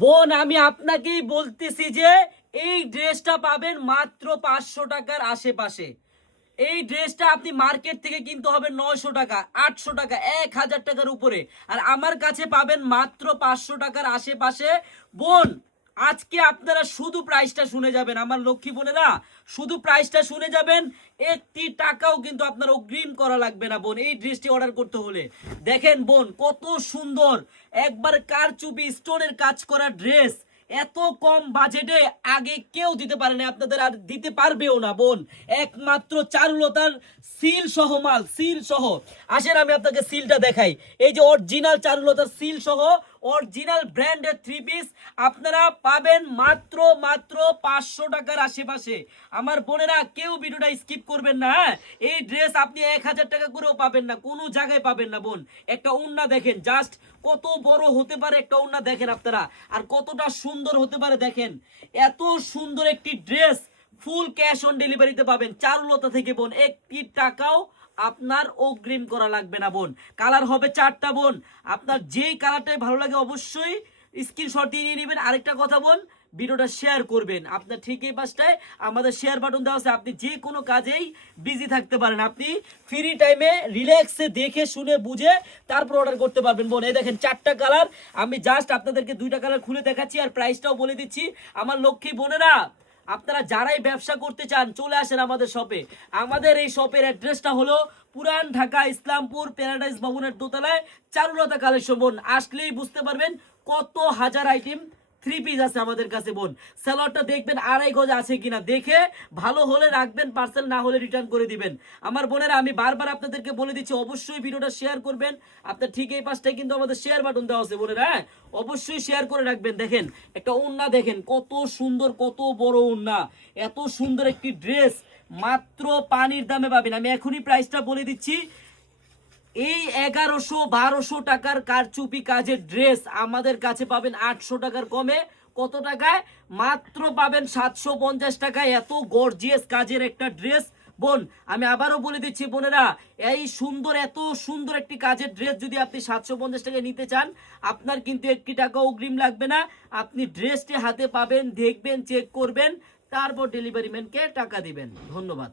বোন আমি আপনাকেই বলতেছি যে এই ড্রেসটা পাবেন মাত্র 500 টাকার আশেপাশে। এই ড্রেসটা আপনি মার্কেট থেকে কিনতে হবে 900 টাকা, 800 টাকা, 1000 টাকার উপরে, আর আমার কাছে পাবেন মাত্র 500 টাকার আশেপাশে। বোন আজকে আপনারা শুধু প্রাইসটা শুনে যাবেন, আমার লক্ষ্মী বোনেরা, শুধু প্রাইসটা শুনে যাবেন। একটি টাকাও কিন্তু আপনার অগ্রিম করা লাগবে না বোন এই ড্রেসটি অর্ডার করতে হলে। দেখেন বোন কত সুন্দর, একবার কারচুপি স্টোনের কাজ করা ড্রেস, এত কম বাজেটে আগে কেউ দিতে পারে না, আপনাদের আর দিতে পারবেও না বোন। একমাত্র চারুলতার সিল সহ মাল, সিল সহ। আসেন আমি আপনাকে সিলটা দেখাই। এই যে অরিজিনাল চারুলতার সিল সহ অরিজিনাল ব্র্যান্ডের থ্রি পিস আপনারা পাবেন মাত্র মাত্র 500 টাকার আশেপাশে। আমার বোনেরা কেউ ভিডিওটা স্কিপ করবেন না, হ্যাঁ? এই ড্রেস আপনি 1000 টাকা করেও পাবেন না, কোনো জায়গায় পাবেন না বোন। একটা ওড়না দেখেন, জাস্ট কত বড় হতে পারে একটা ওড়না দেখেন আপনারা, আর কতটা সুন্দর হতে পারে দেখেন। এত সুন্দর একটি ড্রেস ফুল ক্যাশ অন ডেলিভারিতে পাবেন চারুলতা থেকে বোন। একটি টাকাও আপনার অগ্রিম করা লাগবে না বোন। কালার হবে 4টা বোন, আপনার যেই কালারটাই ভালো লাগে অবশ্যই স্ক্রিনশট দিয়ে নিয়ে নেবেন। আরেকটা কথা বোন, ভিডিওটা শেয়ার করবেন। আপনার ঠিক এই পাশটায় আমাদের শেয়ার বাটন দেওয়া আছে, আপনি যে কোনো কাজেই বিজি থাকতে পারেন, আপনি ফ্রি টাইমে রিল্যাক্সে দেখে শুনে বুঝে তারপর অর্ডার করতে পারবেন বোন। এই দেখেন 4টা কালার, আমি জাস্ট আপনাদেরকে 2টা কালার খুলে দেখাচ্ছি আর প্রাইসটাও বলে দিচ্ছি। আমার লক্ষ্মী বোনেরা, আপনারা যারাই ব্যবসা করতে চান চলে আসেন আমাদের শপে। আমাদের এই শপের অ্যাড্রেসটা হলো পুরান ঢাকা ইসলামপুর প্যারাডাইস ভবনের দোতলায় চারুলতা কালেকশন বোন। আসলেই বুঝতে পারবেন কত হাজার আইটেম থ্রি পিস আছে আমাদের কাছে বোন। সালোয়ারটা দেখবেন 2.5 গজ আছে কিনা, দেখে ভালো হলে রাখবেন, পার্সেল না হলে রিটার্ন করে দিবেন। আমার বোনেরা আমি বারবার আপনাদেরকে বলে দিচ্ছি অবশ্যই ভিডিওটা শেয়ার করবেন। আপনার ঠিক এই পাশটায় কিন্তু আমাদের শেয়ার বাটন দেওয়া আছে বোনেরা, হ্যাঁ? অবশ্যই শেয়ার করে রাখবেন। দেখেন একটা ওড়না দেখেন কত সুন্দর, কত বড় ওড়না, এত সুন্দর একটি ড্রেস মাত্র পানির দামে পাবেন। আমি এখনই প্রাইসটা বলে দিচ্ছি। এই 1100-1200 টাকার কারচুপি কাজের ড্রেস আমাদের কাছে পাবেন 800 টাকার কমে। কত টাকায়? মাত্র পাবেন 750 টাকায়। এত গর্জিয়াস কাজের একটা ড্রেস বোন। আমি আবারও বলে দিচ্ছি বোনেরা, এই সুন্দর, এত সুন্দর একটি কাজের ড্রেস যদি আপনি 750 টাকায় নিতে চান, আপনার কিন্তু একটি টাকা অগ্রিম লাগবে না। আপনি ড্রেসটি হাতে পাবেন, দেখবেন, চেক করবেন, তারপর ডেলিভারি ম্যানকে টাকা দিবেন। ধন্যবাদ।